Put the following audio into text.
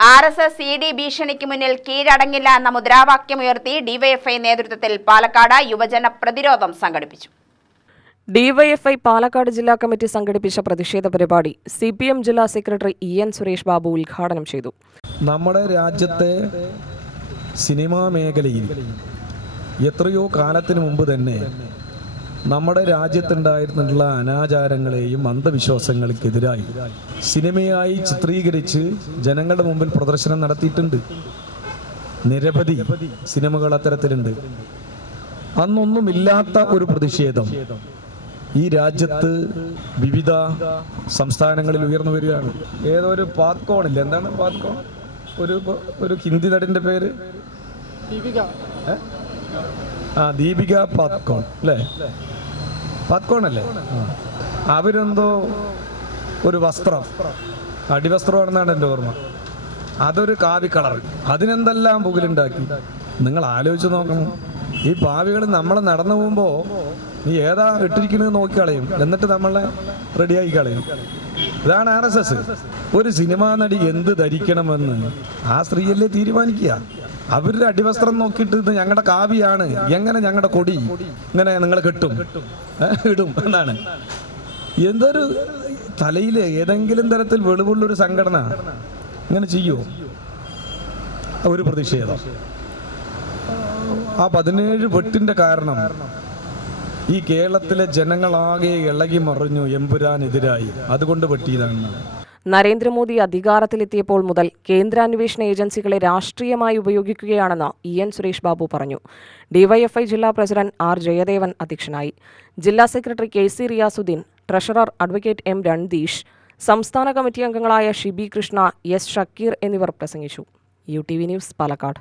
RSS ED ഭീഷണിക്ക് മുന്നിൽ കീഴടങ്ങില്ല എന്ന മുദ്രാവാക്യമുയർത്തി DYFI നേതൃത്വത്തിൽ പാലക്കാട് യുവജന പ്രതിരോധം സംഘടിപ്പിച്ചു. ഡിവൈഎഫ്ഐ പാലക്കാട് ജില്ലാ കമ്മിറ്റി സംഘടിപ്പിച്ച പ്രതിഷേധ പരിപാടി CPM ജില്ലാ സെക്രട്ടറി EN സുരേഷ് ബാബു ഉദ്ഘാടനം ചെയ്തു. നമ്മുടെ രാജ്യത്തെ സിനിമാ മേഖലയിൽ എത്രയോ കാലത്തിന് മുമ്പ് തന്നെ നമ്മുടെ രാജ്യത്തുണ്ടായിരുന്നിട്ടുള്ള അനാചാരങ്ങളെയും അന്ധവിശ്വാസങ്ങൾക്കെതിരായി സിനിമയായി ചിത്രീകരിച്ച് ജനങ്ങളുടെ മുമ്പിൽ പ്രദർശനം നടത്തിയിട്ടുണ്ട്. നിരവധി സിനിമകൾ അത്തരത്തിലുണ്ട്. അന്നൊന്നുമില്ലാത്ത ഒരു പ്രതിഷേധം ഈ രാജ്യത്ത് വിവിധ സംസ്ഥാനങ്ങളിൽ ഉയർന്നു വരികയാണ്. ഏതൊരു പാത്കോണില്ല, എന്താണ് പാത്കോൺ, ഒരു ഹിന്ദി നടന്റെ പേര് ദീപിക പാത്കോൺ അല്ലേ, പാത്കോൺ അല്ലേ? അവരെന്തോ ഒരു വസ്ത്രം, അടിവസ്ത്രമാണെന്നാണ് എൻ്റെ ഓർമ്മ, അതൊരു കാവി കളർ, അതിനെന്തെല്ലാം പുകലുണ്ടാക്കി. നിങ്ങൾ ആലോചിച്ച് നോക്കണം. ഈ പാവികൾ നമ്മൾ നടന്നു പോകുമ്പോൾ നീ ഏതാ ഇട്ടിരിക്കുന്നത് നോക്കി കളയും, എന്നിട്ട് നമ്മളെ റെഡിയാക്കി കളയും. ഇതാണ് RSS. ഒരു സിനിമാ നടി എന്ത് ധരിക്കണമെന്ന് ആ സ്ത്രീയല്ലേ തീരുമാനിക്കുക. അവരുടെ അടിവസ്ത്രം നോക്കിയിട്ട് ഇത് ഞങ്ങളുടെ കാവ്യാണ്, എങ്ങനെ ഞങ്ങളുടെ കൊടി ഇങ്ങനെ നിങ്ങൾ ഇടും എന്നാണ്. എന്തൊരു തലയിൽ ഏതെങ്കിലും തരത്തിൽ വെളിവുള്ളൊരു സംഘടന ഇങ്ങനെ ചെയ്യോ? ഒരു പ്രതിഷേധം. ആ 17 വെട്ടിന്റെ കാരണം ഈ കേരളത്തിലെ ജനങ്ങളാകെ ഇളകി മറിഞ്ഞു എമ്പുരാനെതിരായി, അതുകൊണ്ട് വെട്ടിയതാണ്. നരേന്ദ്രമോദി അധികാരത്തിലെത്തിയപ്പോൾ മുതൽ കേന്ദ്രാന്വേഷണ ഏജൻസികളെ രാഷ്ട്രീയമായി ഉപയോഗിക്കുകയാണെന്ന് EN സുരേഷ് ബാബു പറഞ്ഞു. ഡിവൈഎഫ്ഐ ജില്ലാ പ്രസിഡന്റ് R ജയദേവൻ അധ്യക്ഷനായി. ജില്ലാ secretary KC Riyasuddin, treasurer advocate M രൺദീഷ്, സംസ്ഥാന കമ്മിറ്റി അംഗങ്ങളായ ഷിബി കൃഷ്ണ, S ഷക്കീർ എന്നിവർ പ്രസംഗിച്ചു. UTV news Palakkad.